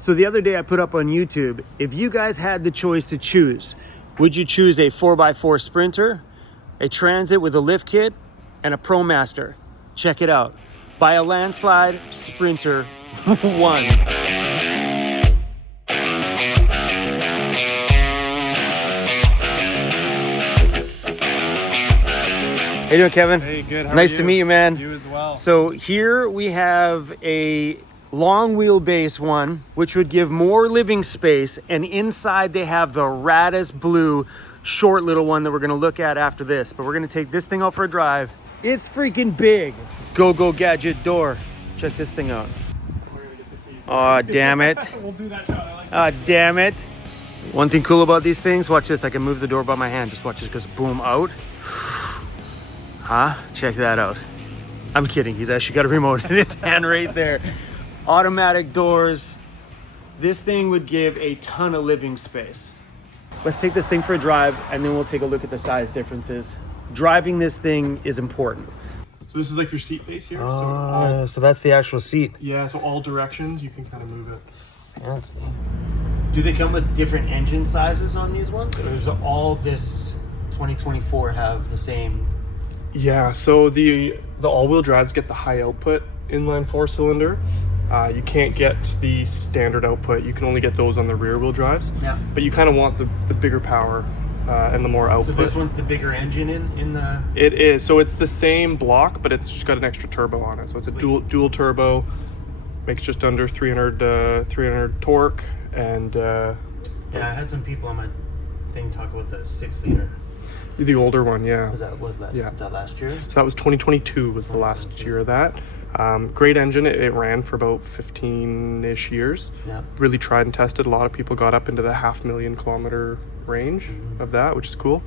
So the other day I put up on YouTube, if you guys had the choice to choose, would you choose a 4x4 Sprinter, a Transit with a lift kit, and a ProMaster? Check it out. By a landslide, Sprinter won. How you doing, Kevin? Hey, good. How nice are you? to meet you, man. You as well. So here we have a long wheelbase one, which would give more living space, and inside they have the raddest blue short little one that we're gonna look at after this. But we're gonna take this thing out for a drive. It's freaking big. Go gadget door. Check this thing out. Oh, damn it. We'll do that shot. I like Ah, damn it. One thing cool about these things, watch this. I can move the door by my hand. Just watch this, goes boom out. Huh? Check that out. I'm kidding. He's actually got a remote in his hand right there. Automatic doors. This thing would give a ton of living space. Let's take this thing for a drive and then we'll take a look at the size differences. Driving this thing is important. So this is like your seat base here. So that's the actual seat. Yeah, so all directions you can kind of move it. Fancy. Do they come with different engine sizes on these ones? Or does all this 2024 have the same? Yeah, so the all-wheel drives get the high output inline 4-cylinder. You can't get the standard output. You can only get those on the rear wheel drives. Yeah. But you kind of want the bigger power and the more output. So this one's the bigger engine in the... It is. So it's the same block, but it's just got an extra turbo on it. So it's a dual turbo. Makes just under 300 torque. And yeah, I had some people on my thing talk about the 6-liter. the older one, yeah. Was that Yeah. that last year? So that was 2022 was the last year of that. Great engine. It ran for about 15-ish years. Yeah. Really tried and tested. A lot of people got up into the 500,000 kilometer range of that, which is cool.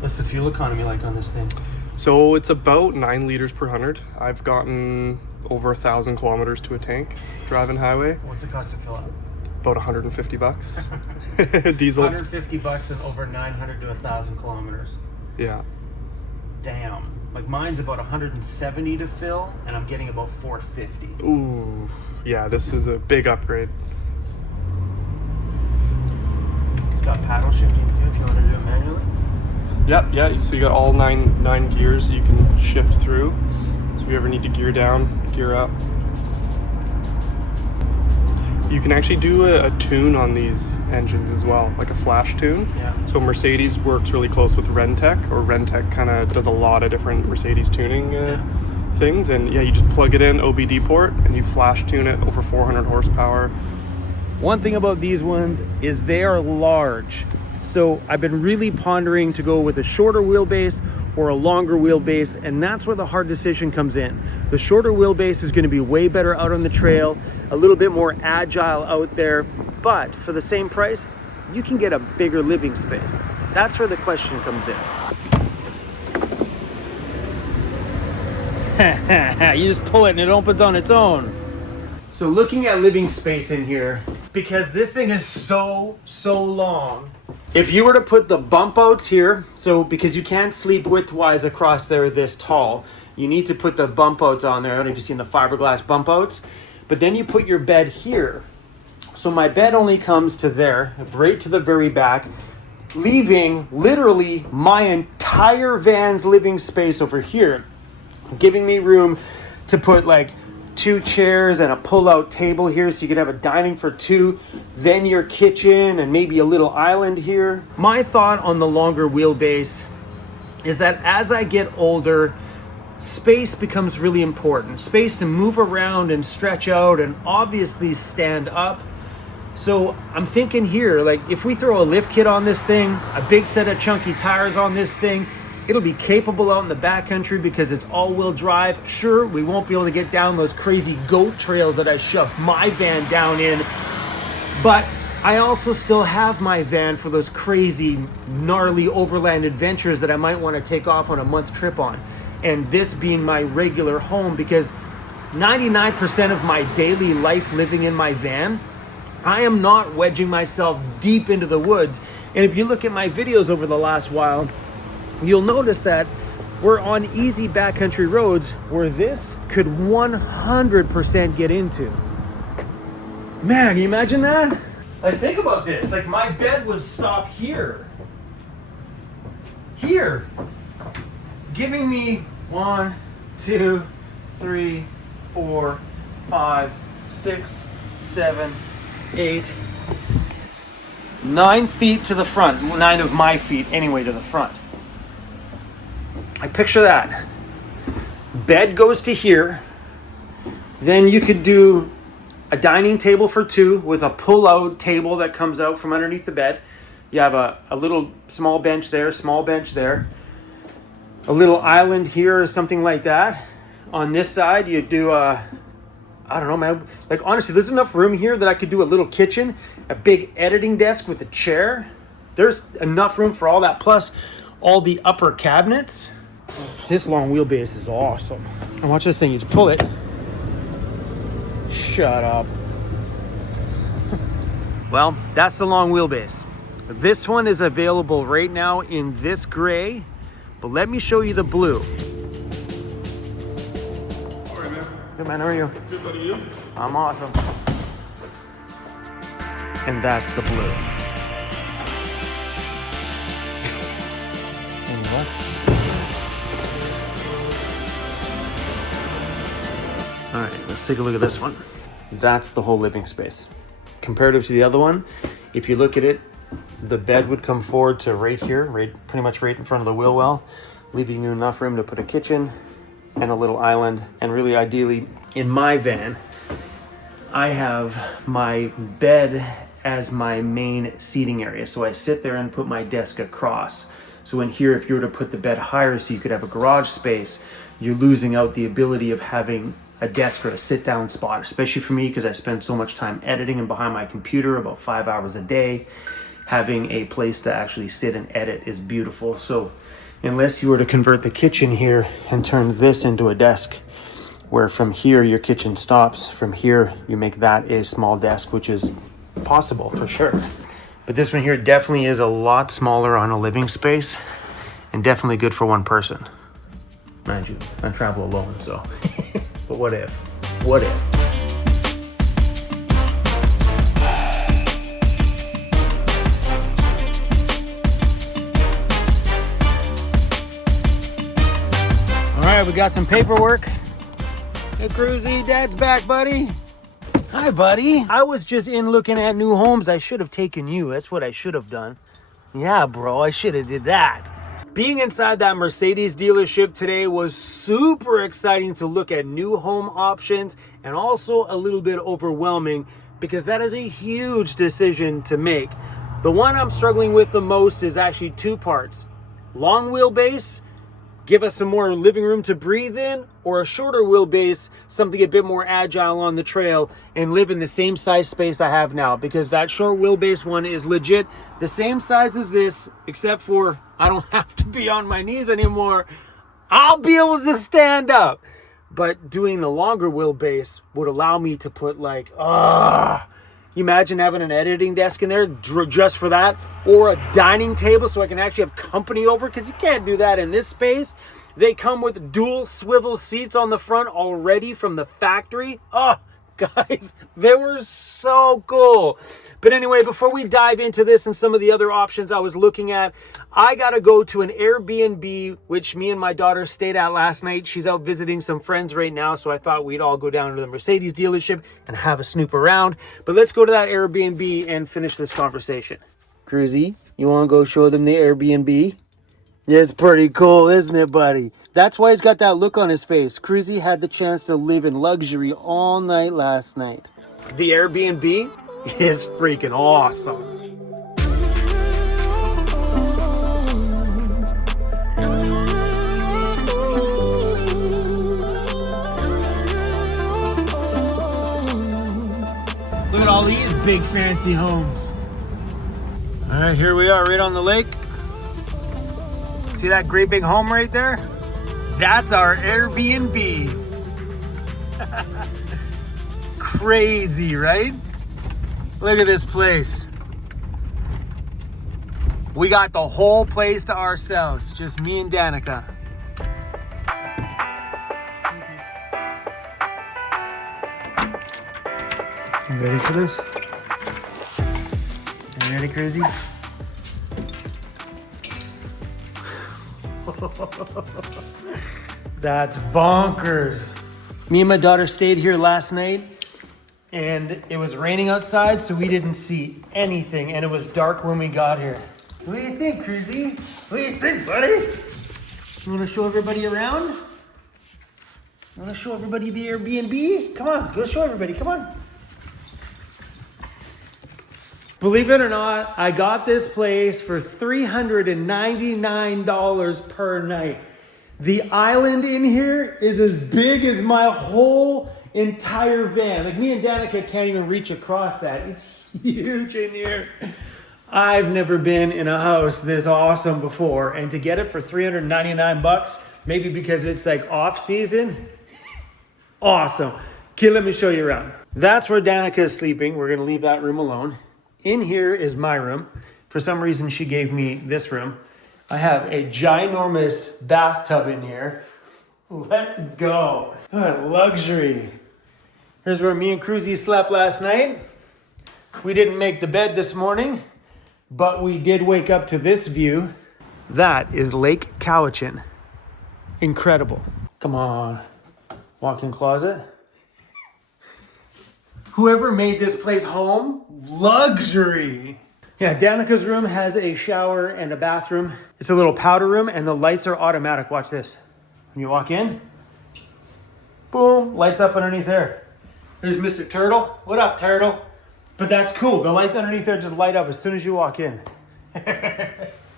What's the fuel economy like on this thing? So it's about 9 liters per 100. I've gotten over 1,000 kilometers to a tank driving highway. What's the cost to fill up? About $150. Diesel. $150 and over 900 to 1,000 kilometers. Yeah. Damn. Like mine's about 170 to fill, and I'm getting about 450. Ooh. Yeah, this is a big upgrade. It's got paddle shifting too if you want to do it manually. Yep, yeah. So you got all nine gears you can shift through. So if you ever need to gear down, gear up. You can actually do a tune on these engines as well, like a flash tune. Yeah. So Mercedes works really close with Rentec, or Rentec kind of does a lot of different Mercedes tuning things. And yeah, you just plug it in OBD port and you flash tune it over 400 horsepower. One thing about these ones is they are large. So I've been really pondering to go with a shorter wheelbase or a longer wheelbase, and that's where the hard decision comes in. The shorter wheelbase is going to be way better out on the trail, a little bit more agile out there, but for the same price, you can get a bigger living space. That's where the question comes in. You just pull it and it opens on its own. So looking at living space in here, because this thing is so long, if you were to put the bump outs here, so because you can't sleep widthwise across there this tall, you need to put the bump outs on there. I don't know if you've seen the fiberglass bump outs, but then you put your bed here. So my bed only comes to there, right to the very back, leaving literally my entire van's living space over here, giving me room to put like 2 chairs and a pull-out table here so you could have a dining for 2, then your kitchen and maybe a little island here. My thought on the longer wheelbase is that as I get older, space becomes really important. Space to move around and stretch out and obviously stand up. So I'm thinking here, like if we throw a lift kit on this thing, a big set of chunky tires on this thing, it'll be capable out in the backcountry because it's all-wheel drive. Sure, we won't be able to get down those crazy goat trails that I shoved my van down in, but I also still have my van for those crazy, gnarly overland adventures that I might want to take off on a month trip on. And this being my regular home, because 99% of my daily life living in my van, I am not wedging myself deep into the woods. And if you look at my videos over the last while, you'll notice that we're on easy backcountry roads where this could 100% get into. Man, can you imagine that? Like, think about this. Like, my bed would stop here. Here. Giving me 1, 2, 3, 4, 5, 6, 7, 8, 9 feet to the front. 9 of my feet anyway to the front. I picture that. Bed goes to here. Then you could do a dining table for 2 with a pull-out table that comes out from underneath the bed. You have a little small bench there, a little island here or something like that. On this side, you do I don't know, man. Like, honestly, there's enough room here that I could do a little kitchen, a big editing desk with a chair. There's enough room for all that, plus all the upper cabinets. This long wheelbase is awesome. And watch this thing, you just pull it. Shut up. Well, that's the long wheelbase. This one is available right now in this gray, but let me show you the blue. All right, man. Good, man, how are you? Good, buddy, you? I'm awesome. And that's the blue. And what? All right, let's take a look at this one. That's the whole living space. Comparative to the other one, if you look at it, the bed would come forward to right here, pretty much right in front of the wheel well, leaving you enough room to put a kitchen and a little island. And really ideally, in my van, I have my bed as my main seating area. So I sit there and put my desk across. So in here, if you were to put the bed higher so you could have a garage space, you're losing out the ability of having a desk or a sit down spot, especially for me because I spend so much time editing and behind my computer, about 5 hours a day. Having a place to actually sit and edit is beautiful. So unless you were to convert the kitchen here and turn this into a desk, where from here your kitchen stops, from here you make that a small desk, which is possible for sure. But this one here definitely is a lot smaller on a living space and definitely good for one person. Mind you, I travel alone, so. But what if? What if? All right, we got some paperwork. Hey, Cruzy, Dad's back, buddy. Hi, buddy. I was just in looking at new homes. I should have taken you. That's what I should have done. Yeah, bro, I should have did that. Being inside that Mercedes dealership today was super exciting to look at new home options and also a little bit overwhelming because that is a huge decision to make. The one I'm struggling with the most is actually 2 parts. Long wheelbase, give us some more living room to breathe in, or a shorter wheelbase, something a bit more agile on the trail and live in the same size space I have now, because that short wheelbase one is legit the same size as this, except for I don't have to be on my knees anymore. I'll be able to stand up. But doing the longer wheelbase would allow me to put like, you imagine having an editing desk in there just for that, or a dining table so I can actually have company over, because you can't do that in this space. They come with dual swivel seats on the front already from the factory. Oh, guys, they were so cool. But anyway, before we dive into this and some of the other options I was looking at, I got to go to an Airbnb, which me and my daughter stayed at last night. She's out visiting some friends right now, so I thought we'd all go down to the Mercedes dealership and have a snoop around. But let's go to that Airbnb and finish this conversation. Cruzy, you want to go show them the Airbnb? It's pretty cool, isn't it, buddy? That's why he's got that look on his face. Cruzy had the chance to live in luxury all night last night. The Airbnb is freaking awesome. Look at all these big fancy homes. All right, here we are right on the lake. See that great big home right there? That's our Airbnb. Crazy, right? Look at this place. We got the whole place to ourselves, just me and Danica. You ready for this? You ready, Crazy? That's bonkers. Me and my daughter stayed here last night and it was raining outside, so we didn't see anything, and it was dark when we got here. What do you think, Cruzy? What do you think, buddy? You want to show everybody around? You want to show everybody the Airbnb? Come on, go show everybody, come on. Believe it or not, I got this place for $399 per night. The island in here is as big as my whole entire van. Like, me and Danica can't even reach across that. It's huge in here. I've never been in a house this awesome before, and to get it for 399 bucks, maybe because it's like off season, awesome. Okay, let me show you around. That's where Danica is sleeping. We're gonna leave that room alone. In here is my room. For some reason, she gave me this room. I have a ginormous bathtub in here. Let's go. Luxury. Here's where me and Cruzy slept last night. We didn't make the bed this morning, but we did wake up to this view. That is Lake Cowichan. Incredible. Come on. Walk-in closet. Whoever made this place home, luxury. Yeah, Danica's room has a shower and a bathroom. It's a little powder room, and the lights are automatic. Watch this. When you walk in, boom, lights up underneath there. There's Mr. Turtle. What up, Turtle? But that's cool. The lights underneath there just light up as soon as you walk in.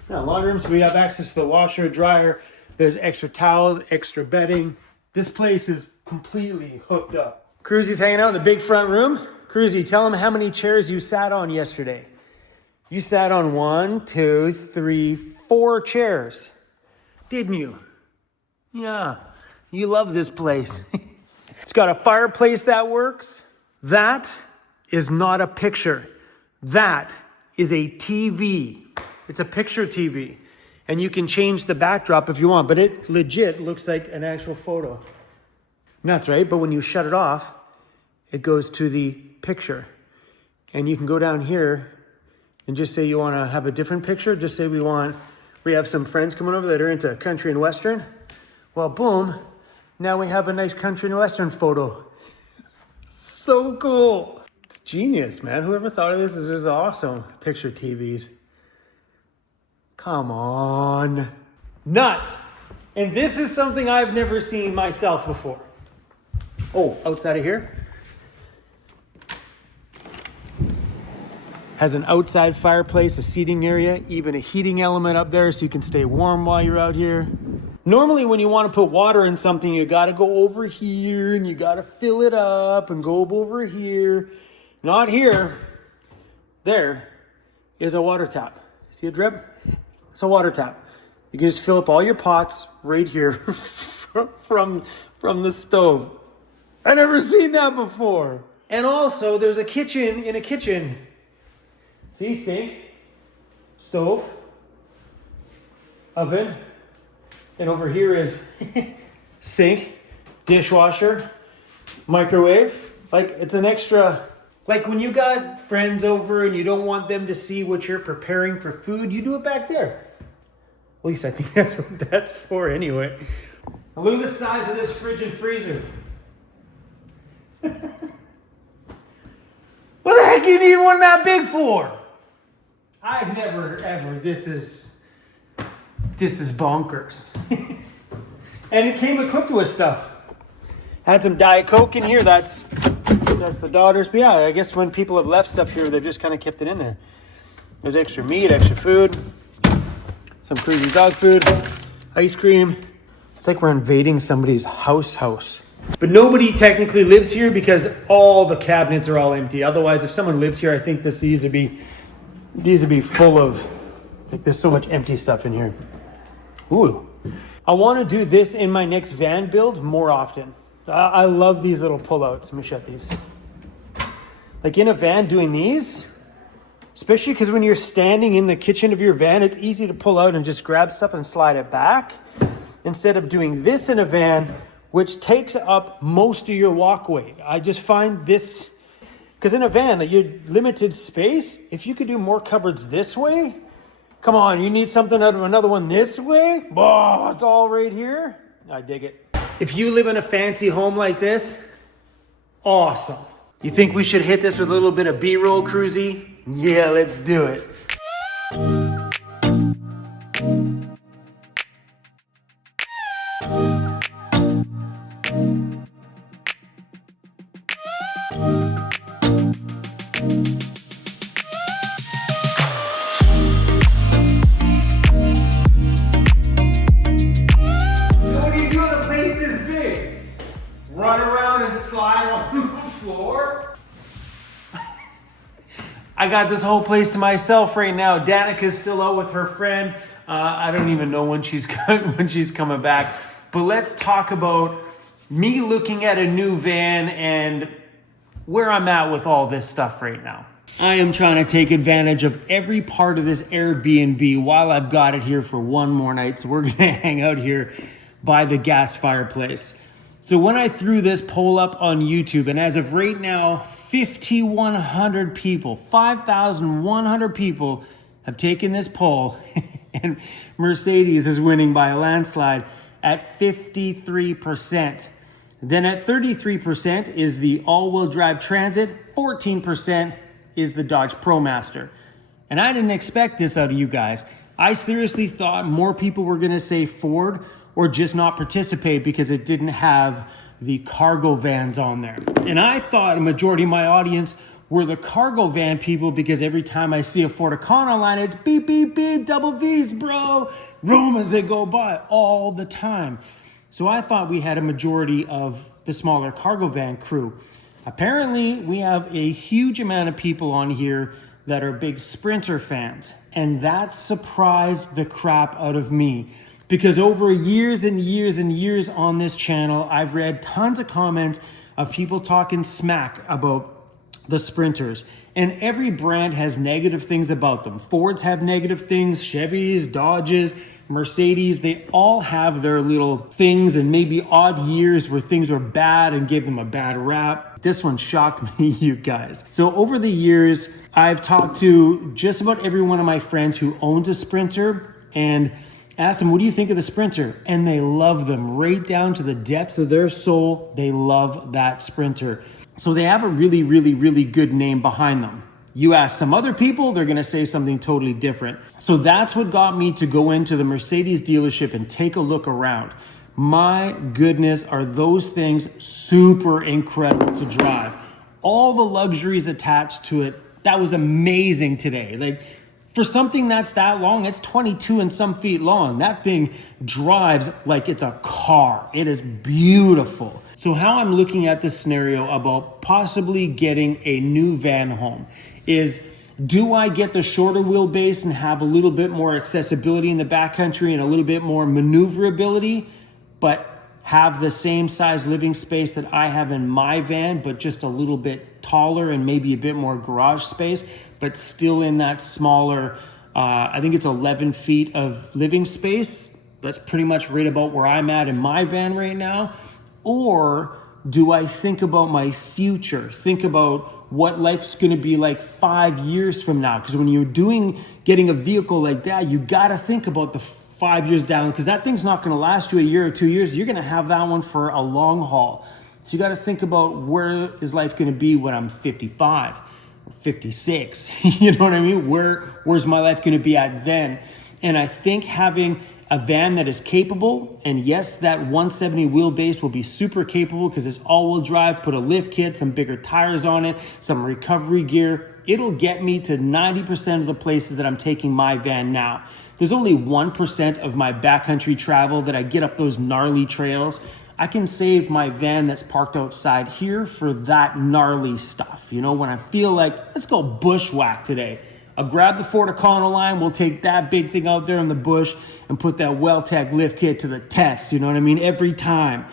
Now, laundry room, so we have access to the washer, dryer. There's extra towels, extra bedding. This place is completely hooked up. Cruzy's hanging out in the big front room. Cruzy, tell him how many chairs you sat on yesterday. You sat on 1, 2, 3, 4 chairs, didn't you? Yeah, you love this place. It's got a fireplace that works. That is not a picture. That is a TV. It's a picture TV. And you can change the backdrop if you want, but it legit looks like an actual photo. Nuts, right? But when you shut it off, it goes to the picture. And you can go down here and just say you want to have a different picture. Just say we have some friends coming over that are into country and western. Well, boom, now we have a nice country and western photo. So cool. It's genius, man. Whoever thought of this is just awesome. Picture TVs. Come on. Nuts. And this is something I've never seen myself before. Oh, outside of here. Has an outside fireplace, a seating area, even a heating element up there so you can stay warm while you're out here. Normally when you want to put water in something, you got to go over here and you got to fill it up and go over here. Not here. There is a water tap. See a drip? It's a water tap. You can just fill up all your pots right here from the stove. I never seen that before. And also there's a kitchen in a kitchen. See, sink, stove, oven, and over here is sink, dishwasher, microwave. Like, it's an extra, like when you got friends over and you don't want them to see what you're preparing for food, you do it back there. At least I think that's what that's for anyway. Look at the size of this fridge and freezer. What the heck you need one that big for? I've never ever, this is bonkers. And it came equipped with stuff. Had some Diet Coke in here, that's the daughter's. But yeah, I guess when people have left stuff here, they've just kind of kept it in there. There's extra meat, extra food, some Cruzy dog food, ice cream. It's like we're invading somebody's house. But nobody technically lives here because all the cabinets are all empty. Otherwise, if someone lived here, I think these would be full of, like, there's so much empty stuff in here. Ooh. I want to do this in my next van build more often. I love these little pullouts. Let me shut these. Like in a van doing these, especially because when you're standing in the kitchen of your van, it's easy to pull out and just grab stuff and slide it back. Instead of doing this in a van, which takes up most of your walkway. I just find this Because in a van, you're limited space. If you could do more cupboards this way, come on, you need something out of another one this way? Oh, it's all right here. I dig it. If you live in a fancy home like this, awesome. You think we should hit this with a little bit of B-roll, Cruzy? Yeah, let's do it. Run around and slide on the floor? I got this whole place to myself right now. Danica's still out with her friend. I don't even know when she's coming back. But let's talk about me looking at a new van and where I'm at with all this stuff right now. I am trying to take advantage of every part of this Airbnb while I've got it here for one more night. So we're gonna hang out here by the gas fireplace. So when I threw this poll up on YouTube, and as of right now, 5,100 people, 5,100 people have taken this poll, and Mercedes is winning by a landslide at 53%. Then at 33% is the all-wheel drive Transit, 14% is the Dodge ProMaster. And I didn't expect this out of you guys. I seriously thought more people were gonna say Ford or just not participate because it didn't have the cargo vans on there. And I thought a majority of my audience were the cargo van people because every time I see a Ford Econo line, it's beep, beep, beep, double V's, bro. Room as they go by all the time. So I thought we had a majority of the smaller cargo van crew. Apparently, we have a huge amount of people on here that are big Sprinter fans. And that surprised the crap out of me. Because over years and years and years on this channel, I've read tons of comments of people talking smack about the Sprinters. And every brand has negative things about them. Fords have negative things, Chevys, Dodges, Mercedes, they all have their little things and maybe odd years where things were bad and gave them a bad rap. This one shocked me, you guys. So over the years, I've talked to just about every one of my friends who owns a Sprinter and asked them, what do you think of the Sprinter? And they love them right down to the depths of their soul. They love that Sprinter. So they have a really, really, really good name behind them. You ask some other people, they're gonna say something totally different. So that's what got me to go into the Mercedes dealership and take a look around. My goodness, are those things super incredible to drive. All the luxuries attached to it, that was amazing today. Like, for something that's that long, it's 22 and some feet long. That thing drives like it's a car. It is beautiful. So how I'm looking at this scenario about possibly getting a new van home is, do I get the shorter wheelbase and have a little bit more accessibility in the backcountry and a little bit more maneuverability, but have the same size living space that I have in my van, but just a little bit taller and maybe a bit more garage space, but still in that smaller, I think it's 11 feet of living space. That's pretty much right about where I'm at in my van right now. Or do I think about my future? Think about what life's gonna be like 5 years from now. Because when you're getting a vehicle like that, you gotta think about the 5 years down, because that thing's not gonna last you a year or 2 years. You're gonna have that one for a long haul. So you gotta think about, where is life gonna be when I'm 55? 56, you know what I mean? Where's my life going to be at then? And I think having a van that is capable, and yes, that 170 wheelbase will be super capable because it's all-wheel drive, put a lift kit, some bigger tires on it, some recovery gear. It'll get me to 90% of the places that I'm taking my van now. There's only 1% of my backcountry travel that I get up those gnarly trails. I can save my van that's parked outside here for that gnarly stuff. You know, when I feel like, let's go bushwhack today. I'll grab the Ford Econo line, we'll take that big thing out there in the bush and put that Well-Tech lift kit to the test, you know what I mean, every time.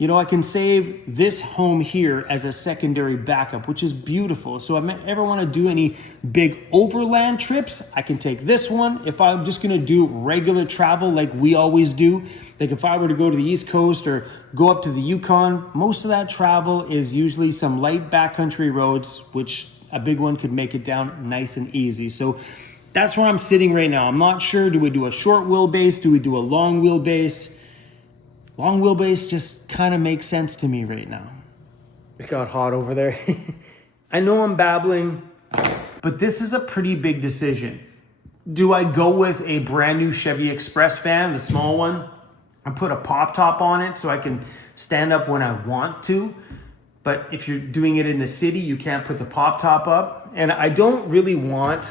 you know, I can save this home here as a secondary backup, which is beautiful. So if I ever want to do any big overland trips, I can take this one. If I'm just going to do regular travel like we always do, like if I were to go to the East Coast or go up to the Yukon, most of that travel is usually some light backcountry roads, which a big one could make it down nice and easy. So that's where I'm sitting right now. I'm not sure, do we do a short wheelbase? Do we do a long wheelbase? Long wheelbase just kind of makes sense to me right now. It got hot over there. I know I'm babbling, but this is a pretty big decision. Do I go with a brand new Chevy Express van, the small one, and put a pop top on it so I can stand up when I want to? But if you're doing it in the city, you can't put the pop top up. And I don't really want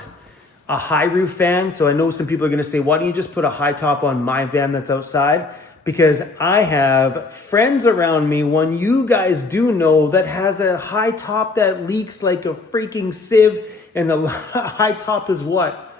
a high roof van. So I know some people are gonna say, why don't you just put a high top on my van that's outside? Because I have friends around me, one you guys do know, that has a high top that leaks like a freaking sieve, and the high top is what?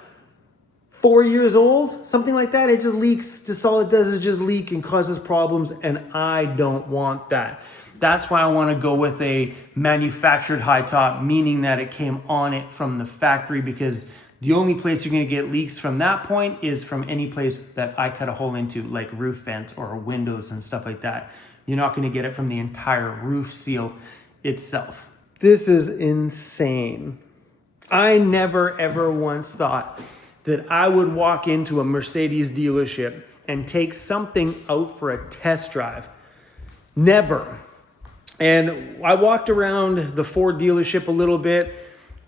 4 years old? Something like that. It just leaks. Just all it does is just leak and causes problems, and I don't want that. That's why I want to go with a manufactured high top, meaning that it came on it from the factory, because the only place you're going to get leaks from that point is from any place that I cut a hole into, like roof vent or windows and stuff like that. You're not going to get it from the entire roof seal itself. This is insane. I never ever once thought that I would walk into a Mercedes dealership and take something out for a test drive. Never. And I walked around the Ford dealership a little bit,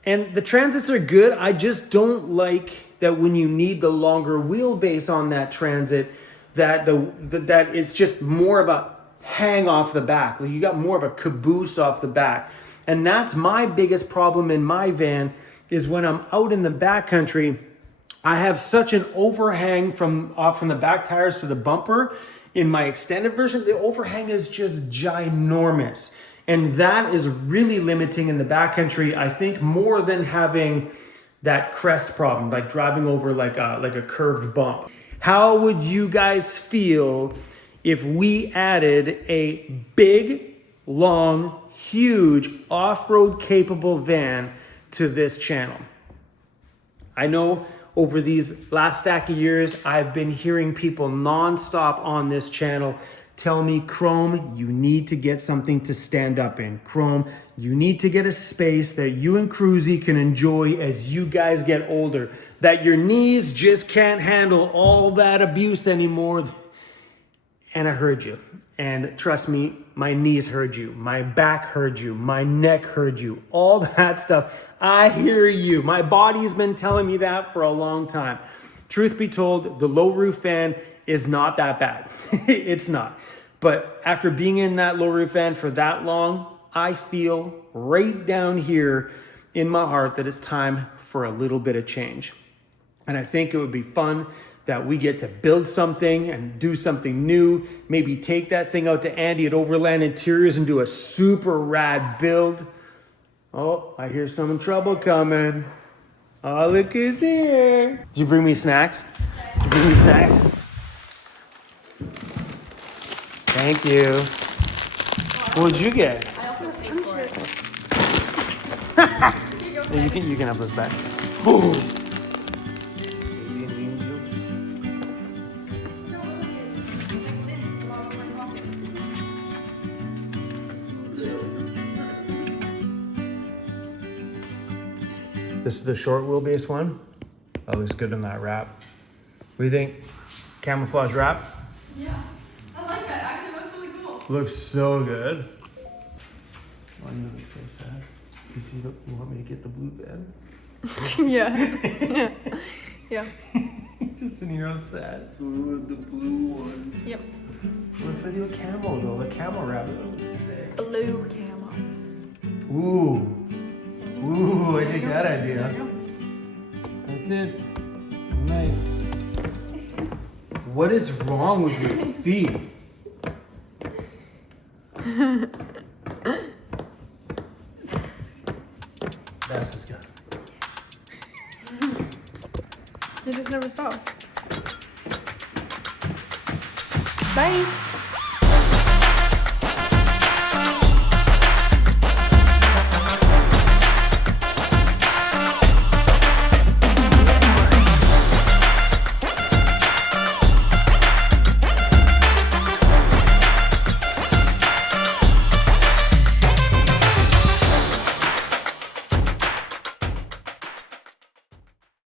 and the Transits are good. I just don't like that when you need the longer wheelbase on that Transit, that that it's just more of a hang off the back. Like you got more of a caboose off the back. And that's my biggest problem in my van, is when I'm out in the backcountry, I have such an overhang from the back tires to the bumper. In my extended version, the overhang is just ginormous. And that is really limiting in the backcountry, I think, more than having that crest problem, like driving over like a curved bump. How would you guys feel if we added a big, long, huge, off-road capable van to this channel? I know over these last stack of years, I've been hearing people nonstop on this channel tell me, Chrome, you need to get something to stand up in. Chrome, you need to get a space that you and Cruzy can enjoy as you guys get older, that your knees just can't handle all that abuse anymore. And I heard you. And trust me, my knees heard you. My back heard you. My neck heard you. All that stuff. I hear you. My body's been telling me that for a long time. Truth be told, the low roof fan is not that bad. It's not. But after being in that low roof van for that long, I feel right down here in my heart that it's time for a little bit of change. And I think it would be fun that we get to build something and do something new. Maybe take that thing out to Andy at Overland Interiors and do a super rad build. Oh, I hear some trouble coming. Oh, look who's here. Did you bring me snacks? Did you bring me snacks? Thank you. What did you get? I also paid for it. You can have those back. This is the short wheelbase one. That looks good in that wrap. What do you think? Camouflage wrap? Yeah, I like that. Actually, that's really cool. Looks so good. Why you look so sad? Because you want me to get the blue van? Yeah. Yeah. Just sitting here all sad. Ooh, the blue one. Yep. What if I do a camo though? The camo wrap, that was sick. Blue camo. Ooh. Ooh, I dig that idea. There you go. That's it. Night. What is wrong with your feet? That's disgusting. It just never stops. Bye.